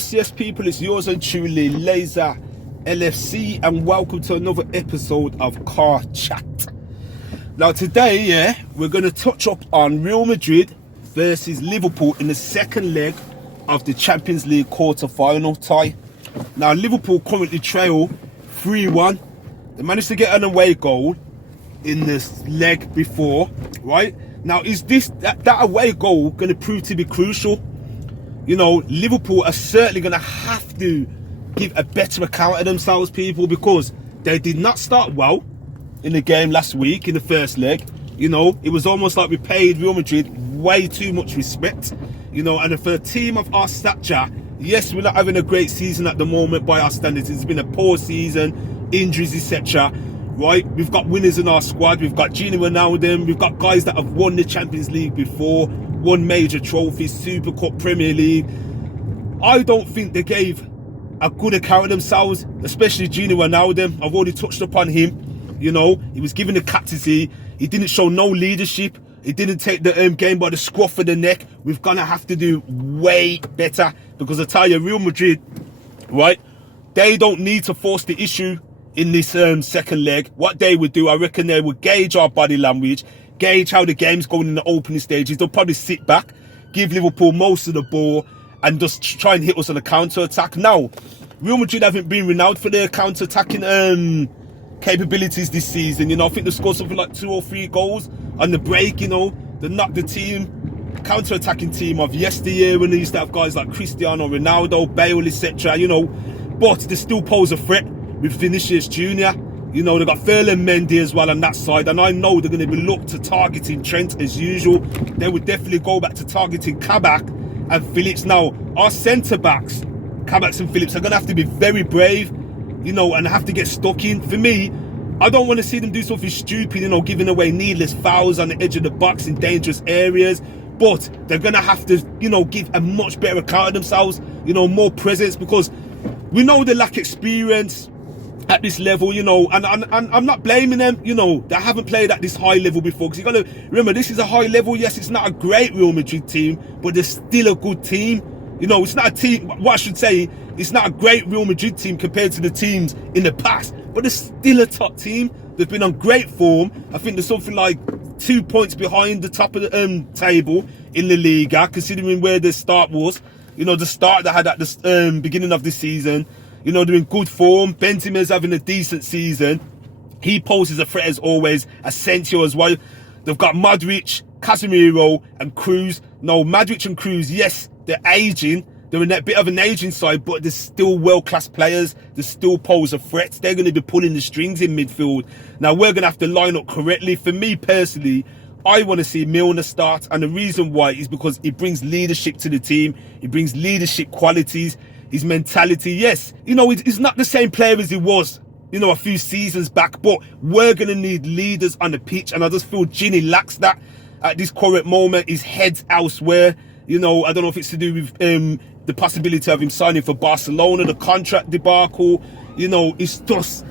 Yes, people, it's yours and truly, Lazer LFC, and welcome to another episode of Car Chat. Now today, we're going to touch up on Real Madrid versus Liverpool in the second leg of the Champions League quarter-final tie. Now Liverpool currently trail 3-1. They managed to get an away goal in this leg before, right? Now is that away goal going to prove to be crucial? You know, Liverpool are certainly going to have to give a better account of themselves, people, because they did not start well in the game last week in the first leg. You know, it was almost like we paid Real Madrid way too much respect. You know, and for a team of our stature, yes, we're not having a great season at the moment by our standards. It's been a poor season, injuries, etc. Right? We've got winners in our squad. We've got Gini Wijnaldum. We've got guys that have won the Champions League before, won major trophies, Super Cup, Premier League. I don't think they gave a good account of themselves, especially Gini Wijnaldum. I've already touched upon him. You know, he was given the captaincy. He didn't show no leadership. He didn't take the game by the scruff of the neck. We're going to have to do way better, because I tell you, Real Madrid, right, they don't need to force the issue in this second leg. What they would do, I reckon they would gauge our body language, gauge how the game's going in the opening stages. They'll probably sit back, give Liverpool most of the ball, and just try and hit us on the counter-attack. Now, Real Madrid haven't been renowned for their counter-attacking capabilities this season. You know, I think they scored something like 2 or 3 goals on the break. You know, they knocked the counter-attacking team of yesteryear when they used to have guys like Cristiano Ronaldo, Bale, etc. You know, but they still pose a threat with Vinicius Jr. You know, they've got Ferland Mendy as well on that side, and I know they're going to be looked to targeting Trent as usual. They would definitely go back to targeting Kabak and Phillips. Now, our centre-backs, Kabak and Phillips, are going to have to be very brave, you know, and have to get stuck in. For me, I don't want to see them do something stupid, you know, giving away needless fouls on the edge of the box in dangerous areas. But they're going to have to, you know, give a much better account of themselves, you know, more presence, because we know they lack experience at this level, you know, and I'm not blaming them. You know, they haven't played at this high level before, because you got to remember, this is a high level. Yes, it's not a great Real Madrid team, but they're still a good team. You know, it's not a team, what I should say, it's not a great Real Madrid team compared to the teams in the past, but they're still a top team. They've been on great form. I think they're something like 2 points behind the top of the table in the Liga, considering where the start was. You know, the start they had at the beginning of the season. You know, they're in good form. Benzema's having a decent season. He poses a threat as always. Asensio as well. They've got Modric, Casemiro and Cruz. No, Modric and Cruz, yes, they're aging. They're in a bit of an aging side, but they're still world-class players. They still pose a threat. They're going to be pulling the strings in midfield. Now, we're going to have to line up correctly. For me, personally, I want to see Milner start. And the reason why is because he brings leadership to the team. He brings leadership qualities. His mentality, yes, you know, he's not the same player as he was, you know, a few seasons back, but we're going to need leaders on the pitch, and I just feel Gini lacks that at this current moment. His head's elsewhere. You know, I don't know if it's to do with the possibility of him signing for Barcelona, the contract debacle. You know, it's just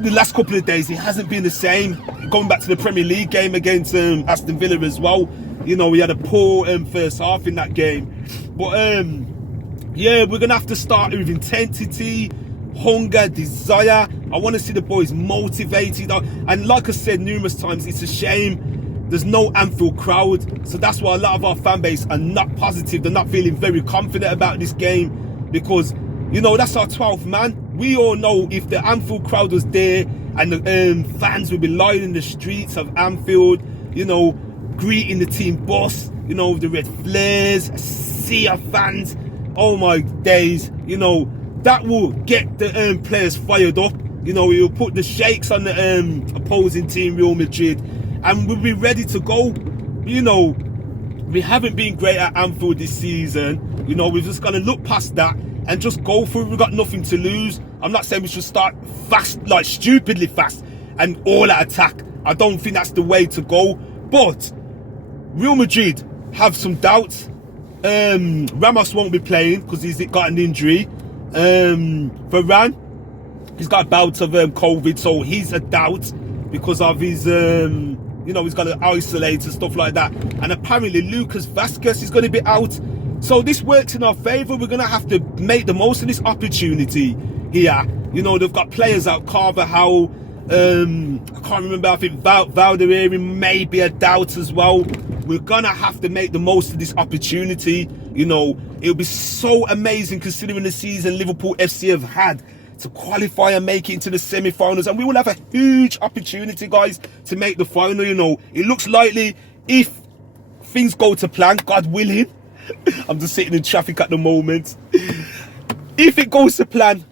the last couple of days, he hasn't been the same. Going back to the Premier League game against Aston Villa as well, you know, we had a poor first half in that game, but yeah, we're going to have to start with intensity, hunger, desire. I want to see the boys motivated. And like I said numerous times, it's a shame there's no Anfield crowd. So that's why a lot of our fan base are not positive. They're not feeling very confident about this game, because, you know, that's our 12th man. We all know if the Anfield crowd was there and the fans would be lining the streets of Anfield, you know, greeting the team boss, you know, with the red flares, a sea of fans. Oh my days, you know, that will get the players fired up. You know, it will put the shakes on the opposing team, Real Madrid, and we'll be ready to go. You know, we haven't been great at Anfield this season. You know, we're just going to look past that and just go for it. We've got nothing to lose. I'm not saying we should start fast, like stupidly fast, and all out attack. I don't think that's the way to go. But Real Madrid have some doubts. Ramos won't be playing because he's got an injury. Varane, he's got a bout of COVID, so he's a doubt because of his, you know, he's got to isolate and stuff like that. And apparently Lucas Vazquez is going to be out. So this works in our favour. We're going to have to make the most of this opportunity here. You know, they've got players out, Carver, Howell, I can't remember, I think Valderrama may be a doubt as well. We're going to have to make the most of this opportunity. You know, it'll be so amazing considering the season Liverpool FC have had to qualify and make it into the semi-finals. And we will have a huge opportunity, guys, to make the final. You know, it looks likely if things go to plan, God willing. I'm just sitting in traffic at the moment. If it goes to plan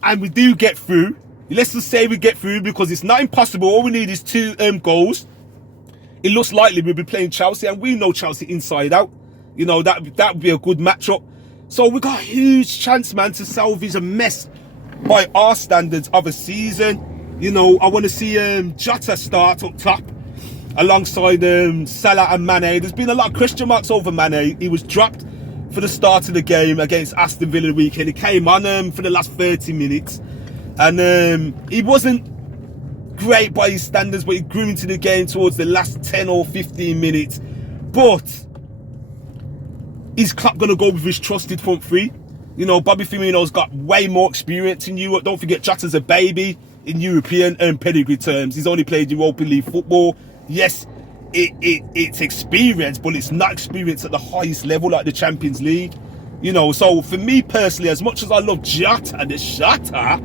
and we do get through, let's just say we get through, because it's not impossible. All we need is 2 goals. It looks likely we'll be playing Chelsea, and we know Chelsea inside out. You know, that would be a good matchup. So we got a huge chance, man, to salvage a mess by our standards of a season. You know, I want to see Jota start up top alongside Salah and Mane. There's been a lot of question marks over Mane. He was dropped for the start of the game against Aston Villa the weekend. He came on for the last 30 minutes. And he wasn't great by his standards, but he grew into the game towards the last 10 or 15 minutes. But is Klopp going to go with his trusted front three? You know, Bobby Firmino's got way more experience in Europe. Don't forget, Jota's a baby in European pedigree terms. He's only played Europa League football. Yes, it's experience, but it's not experience at the highest level like the Champions League. You know, so for me personally, as much as I love Jota, the Shatter,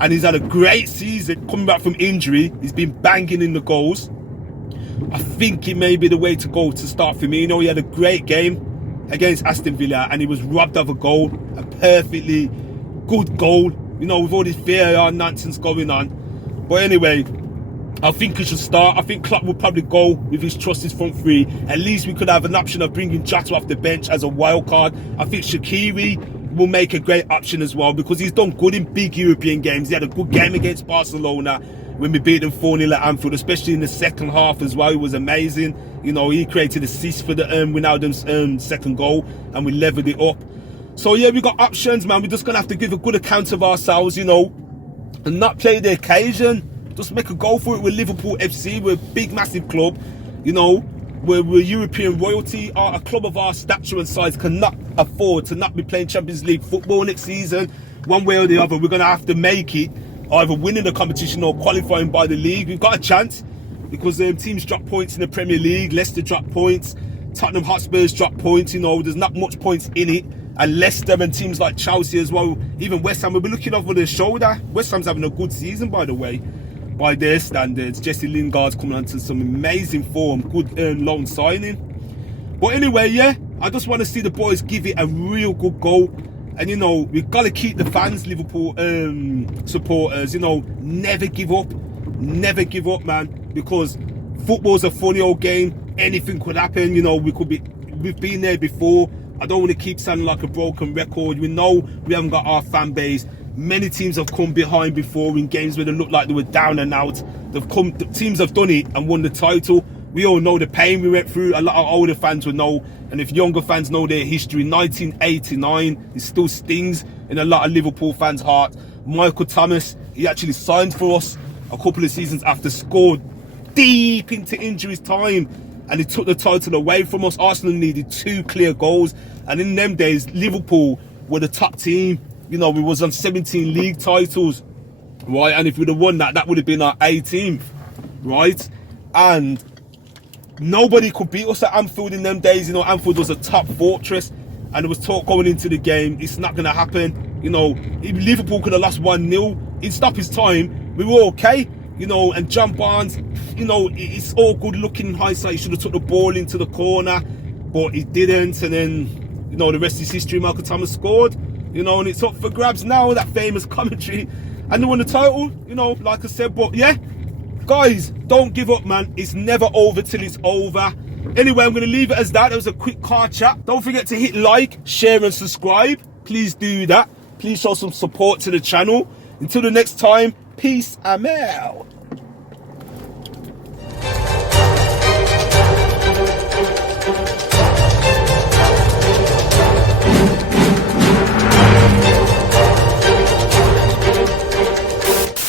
and he's had a great season coming back from injury, he's been banging in the goals, I think it may be the way to go to start Firmino. He had a great game against Aston Villa and he was robbed of a goal, a perfectly good goal, you know, with all this VAR nonsense going on. But anyway, I think he should start. I think Klopp will probably go with his trusted front three. At least we could have an option of bringing Jota off the bench as a wild card. I think Shaqiri will make a great option as well, because he's done good in big European games. He had a good game against Barcelona when we beat them 4-0 at Anfield, especially in the second half as well. He was amazing. You know, he created assists for the Wijnaldum's second goal, and we leveled it up. So yeah, we got options, man. We're just gonna have to give a good account of ourselves, you know, and not play the occasion. Just make a go for it. With Liverpool FC, we're a big, massive club. You know, we're European royalty. A club of our stature and size cannot afford to not be playing Champions League football next season. One way or the other, we're going to have to make it, either winning the competition or qualifying by the league. We've got a chance, because teams drop points in the Premier League. Leicester drop points. Tottenham Hotspurs drop points. You know, there's not much points in it. And Leicester and teams like Chelsea as well. Even West Ham, we'll be looking over their shoulder. West Ham's having a good season, by the way, by their standards. Jesse Lingard's coming onto some amazing form, good loan signing. But anyway, yeah, I just want to see the boys give it a real good go. And you know, we've got to keep the fans, Liverpool supporters, you know, never give up, man, because football's a funny old game. Anything could happen. You know, we've been there before. I don't want to keep sounding like a broken record. We know we haven't got our fan base. Many teams have come behind before in games where they looked like they were down and out. Teams have done it and won the title. We all know the pain we went through. A lot of older fans will know, and if younger fans know their history, 1989, it still stings in a lot of Liverpool fans' heart. Michael Thomas, he actually signed for us a couple of seasons after, scored deep into injuries time, and he took the title away from us. Arsenal needed 2 clear goals, and in them days, Liverpool were the top team. You know, we was on 17 league titles, right? And if we'd have won that, that would have been our 18th, right? And nobody could beat us at Anfield in them days. You know, Anfield was a top fortress, and there was talk going into the game, it's not going to happen. You know, if Liverpool could have lost 1-0 in stoppage time, we were okay. You know, and John Barnes, you know, it's all good looking in hindsight. He should have took the ball into the corner, but he didn't. And then, you know, the rest is history. Michael Thomas scored. You know, and it's up for grabs now, that famous commentary. And they won the title, you know, like I said. But yeah, guys, don't give up, man. It's never over till it's over. Anyway, I'm going to leave it as that. It was a quick car chat. Don't forget to hit like, share and subscribe. Please do that. Please show some support to the channel. Until the next time, peace, I'm out.